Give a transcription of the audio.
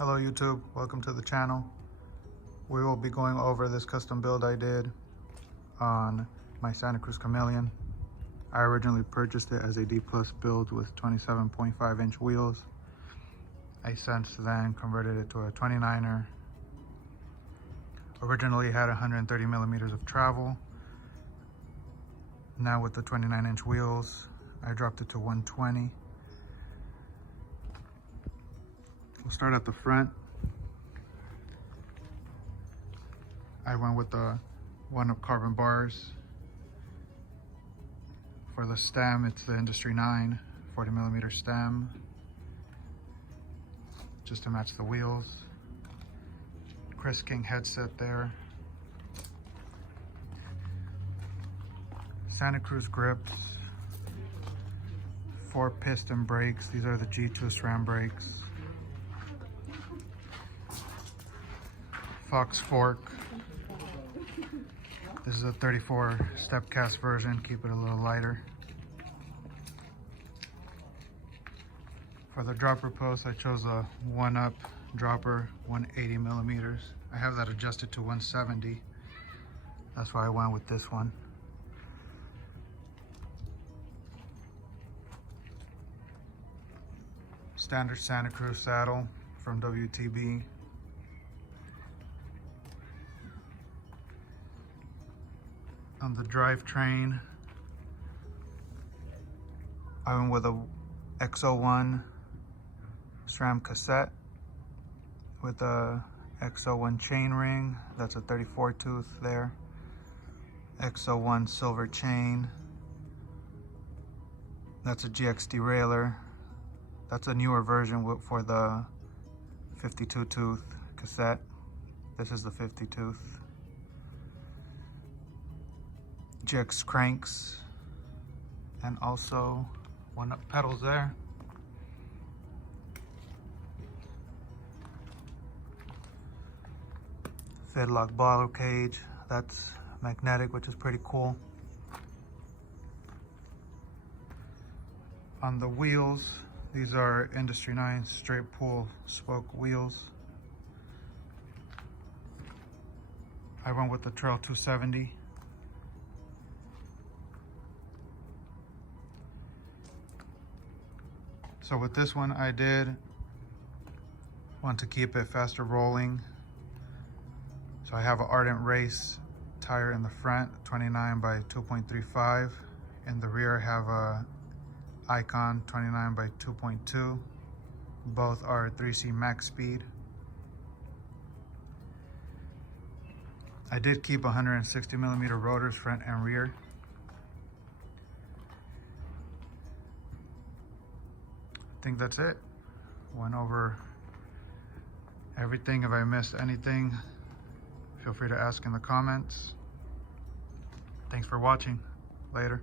Hello YouTube, welcome to the channel. We will be going over this custom build I did on my Santa Cruz Chameleon. I originally purchased it as a D plus build with 27.5 inch wheels. I since then converted it to a 29er. Originally had 130 millimeters of travel. Now with the 29 inch wheels, I dropped it to 120. We'll start at the front. I went with the one of carbon bars. For the stem, it's the Industry 9 40 millimeter stem, just to match the wheels. Chris King headset there. Santa Cruz grips. 4 piston brakes. These are the G2 SRAM brakes. Fox fork. This is a 34 step cast version, keep it a little lighter. For the dropper post, I chose a 1-up dropper, 180 millimeters. I have that adjusted to 170. That's why I went with this one. Standard Santa Cruz saddle from WTB. On the drivetrain, I went with a X01 SRAM cassette with a X01 chain ring. That's a 34 tooth there. X01 silver chain. That's a GX derailleur. That's a newer version for the 52 tooth cassette. This is the 50 tooth. GX cranks, and also 1-up pedals there. Fedlock bottle cage, that's magnetic, which is pretty cool. On the wheels, these are Industry 9 straight pull spoke wheels. I went with the Trail 270. So with this one, I did want to keep it faster rolling. So I have an Ardent Race tire in the front, 29 by 2.35. In the rear, I have a Icon 29 by 2.2. Both are 3C max speed. I did keep 160 millimeter rotors front and rear. I think that's it. Went over everything. If I missed anything, feel free to ask in the comments. Thanks for watching. Later.